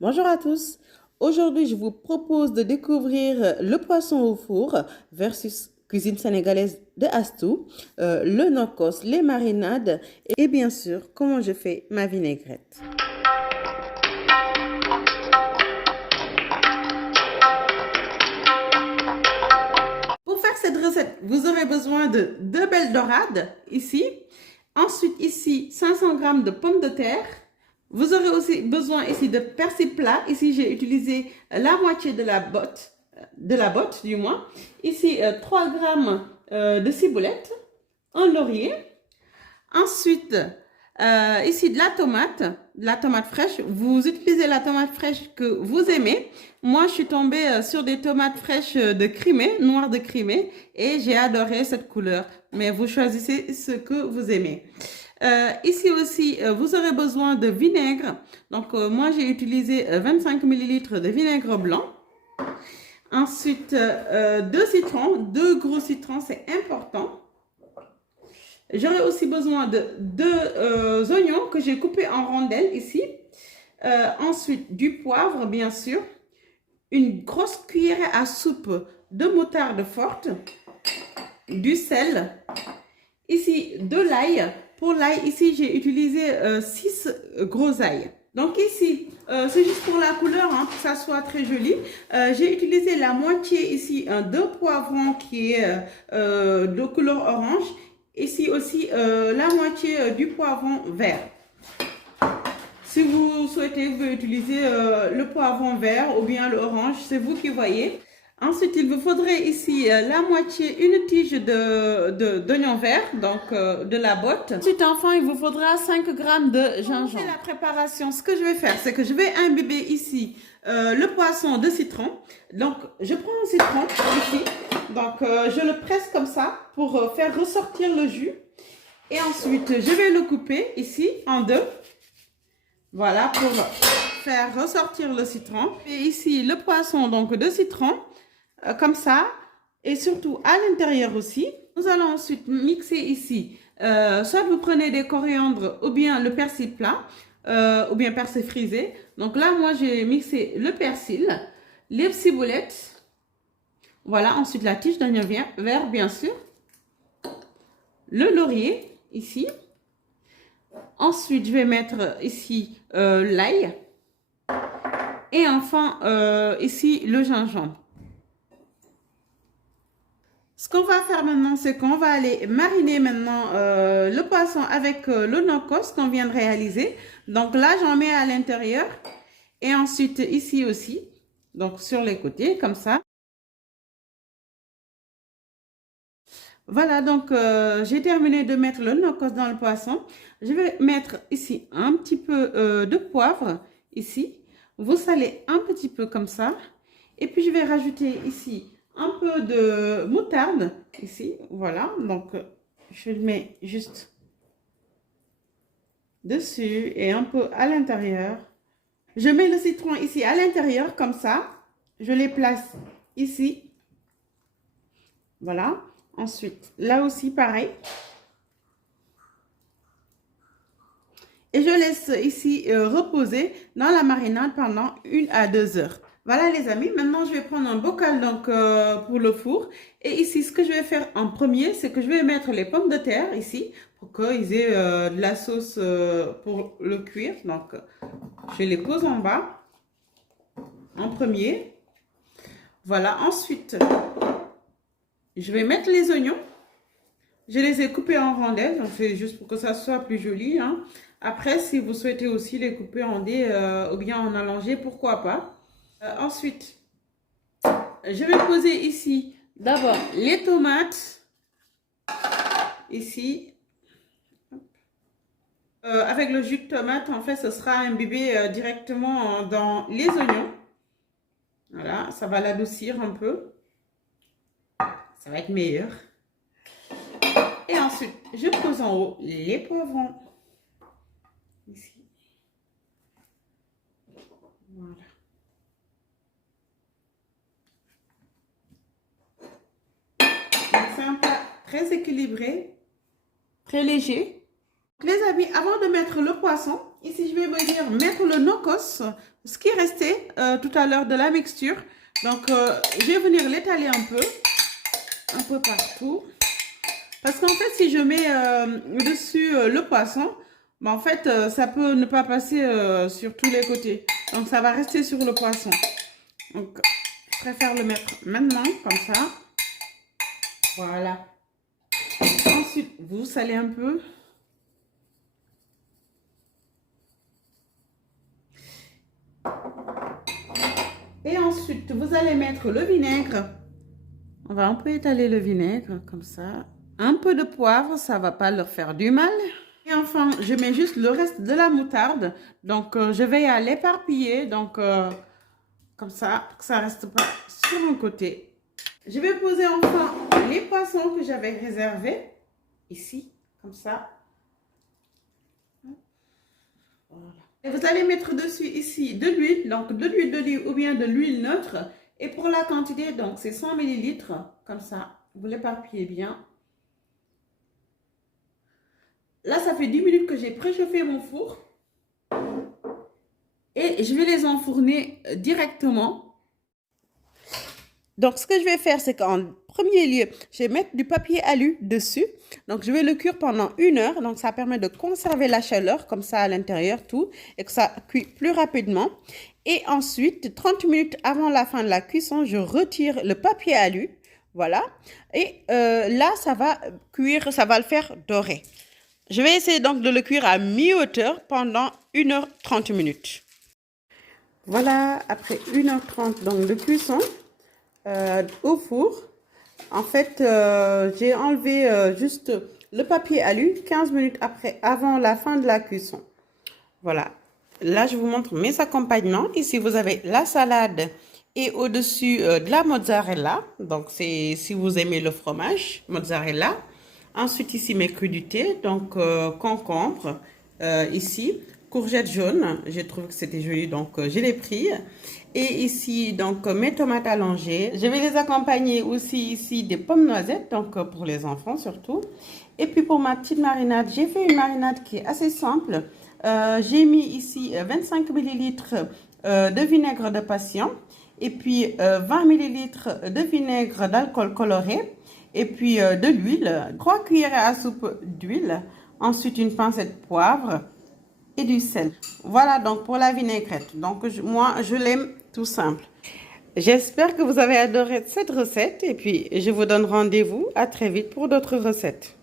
Bonjour à tous. Aujourd'hui, je vous propose de découvrir le poisson au four versus cuisine sénégalaise de Astou, le nokos, les marinades et bien sûr comment je fais ma vinaigrette. Pour faire cette recette, vous aurez besoin de 2 belles dorades ici. Ensuite ici 500 g de pommes de terre. Vous aurez aussi besoin ici de persil plat. Ici, j'ai utilisé la moitié de la botte du moins. Ici, 3 g de ciboulette, un laurier. Ensuite, ici de la tomate fraîche. Vous utilisez la tomate fraîche que vous aimez. Moi, je suis tombée sur des tomates fraîches de Crimée, noires de Crimée, et j'ai adoré cette couleur. Mais vous choisissez ce que vous aimez. Ici aussi, vous aurez besoin de vinaigre. Donc, moi, j'ai utilisé 25 ml de vinaigre blanc. Ensuite, 2 citrons, 2 gros citrons, c'est important. J'aurai aussi besoin de 2 oignons que j'ai coupés en rondelles ici. Ensuite, du poivre, bien sûr. Une grosse cuillère à soupe de moutarde forte. Du sel. Ici, de l'ail. Pour l'ail, ici, j'ai utilisé 6 gros ails. Donc ici, c'est juste pour la couleur, hein, que ça soit très joli. J'ai utilisé la moitié ici de poivron qui est de couleur orange. Ici aussi, la moitié du poivron vert. Si vous souhaitez, vous pouvez utiliser le poivron vert ou bien l'orange, c'est vous qui voyez. Ensuite, il vous faudrait ici la moitié, une tige d'oignon vert, donc de la botte. Ensuite, enfin, il vous faudra 5 g de gingembre. Pour la préparation, ce que je vais faire, c'est que je vais imbiber ici le poisson de citron. Donc, je prends un citron ici. Donc, je le presse comme ça pour faire ressortir le jus. Et ensuite, je vais le couper ici en deux. Voilà, pour faire ressortir le citron. Et ici, le poisson donc de citron, comme ça. Et surtout à l'intérieur aussi. Nous allons ensuite mixer ici. Soit vous prenez des coriandres ou bien le persil plat, ou bien persil frisé. Donc là, moi, j'ai mixé le persil, les ciboulettes. Voilà, ensuite la tige d'oignon vert, bien sûr. Le laurier, ici. Ensuite, je vais mettre ici l'ail. Et enfin, ici, le gingembre. Ce qu'on va faire maintenant, c'est qu'on va aller mariner maintenant le poisson avec le nokos qu'on vient de réaliser. Donc là, j'en mets à l'intérieur. Et ensuite, ici aussi. Donc sur les côtés, comme ça. Voilà, donc j'ai terminé de mettre le nokos dans le poisson. Je vais mettre ici un petit peu de poivre, ici. Vous salez un petit peu comme ça. Et puis je vais rajouter ici un peu de moutarde, ici. Voilà, donc je le mets juste dessus et un peu à l'intérieur. Je mets le citron ici à l'intérieur, comme ça. Je les place ici. Voilà. Ensuite, là aussi, pareil. Et je laisse ici reposer dans la marinade pendant 1 à 2 heures. Voilà les amis, maintenant je vais prendre un bocal donc, pour le four. Et ici, ce que je vais faire en premier, c'est que je vais mettre les pommes de terre ici pour qu'ils aient de la sauce pour le cuire. Donc, je les pose en bas en premier. Voilà, ensuite, je vais mettre les oignons. Je les ai coupés en rondelles, donc c'est juste pour que ça soit plus joli. Hein. Après, si vous souhaitez aussi les couper en dés ou bien en allongé, pourquoi pas. Ensuite, je vais poser ici d'abord les tomates. Ici. Avec le jus de tomate, en fait, ce sera imbibé directement dans les oignons. Voilà, ça va l'adoucir un peu. Ça va être meilleur. Et ensuite, je pose en haut les poivrons. Ici. Voilà. C'est un plat très équilibré, très léger. Les amis, avant de mettre le poisson, Ici, je vais venir mettre le nokos, ce qui restait tout à l'heure de la mixture. Donc, je vais venir l'étaler un peu partout. Parce qu'en fait, si je mets dessus le poisson, bah, en fait, ça peut ne pas passer sur tous les côtés. Donc, ça va rester sur le poisson. Donc, je préfère le mettre maintenant, comme ça. Voilà. Ensuite, vous salez un peu. Et ensuite, vous allez mettre le vinaigre. On va un peu étaler le vinaigre, comme ça. Un peu de poivre, ça ne va pas leur faire du mal. Et enfin, je mets juste le reste de la moutarde. Donc, je vais à l'éparpiller. Donc, comme ça, que ça ne reste pas sur un côté. Je vais poser enfin les poissons que j'avais réservés. Ici, comme ça. Voilà. Et vous allez mettre dessus ici de l'huile. Donc, de l'huile d'olive ou bien de l'huile neutre. Et pour la quantité, donc, c'est 100 ml. Comme ça, vous l'éparpillez bien. Là, ça fait 10 minutes que j'ai préchauffé mon four. Et je vais les enfourner directement. Donc, ce que je vais faire, c'est qu'en premier lieu, je vais mettre du papier alu dessus. Donc, je vais le cuire pendant 1 heure. Donc, ça permet de conserver la chaleur comme ça à l'intérieur, tout. Et que ça cuit plus rapidement. Et ensuite, 30 minutes avant la fin de la cuisson, je retire le papier alu. Voilà. Et là, ça va cuire, ça va le faire dorer. Je vais essayer donc de le cuire à mi-hauteur pendant 1h30 minutes. Voilà, après 1h30 donc de cuisson au four. En fait, j'ai enlevé juste le papier alu 15 minutes après, avant la fin de la cuisson. Voilà. Là, je vous montre mes accompagnements. Ici, vous avez la salade et au-dessus de la mozzarella. Donc, c'est si vous aimez le fromage, mozzarella. Ensuite, ici, mes crudités, donc concombre, ici, courgettes jaunes, j'ai trouvé que c'était joli, donc je l'ai pris. Et ici, donc, mes tomates allongées. Je vais les accompagner aussi ici des pommes noisettes, donc pour les enfants surtout. Et puis, pour ma petite marinade, j'ai fait une marinade qui est assez simple. J'ai mis ici 25 ml de vinaigre de passion et puis 20 ml de vinaigre d'alcool coloré. Et puis de l'huile, 3 cuillères à soupe d'huile, ensuite une pincée de poivre et du sel. Voilà donc pour la vinaigrette. Donc moi je l'aime tout simple. J'espère que vous avez adoré cette recette et puis je vous donne rendez-vous à très vite pour d'autres recettes.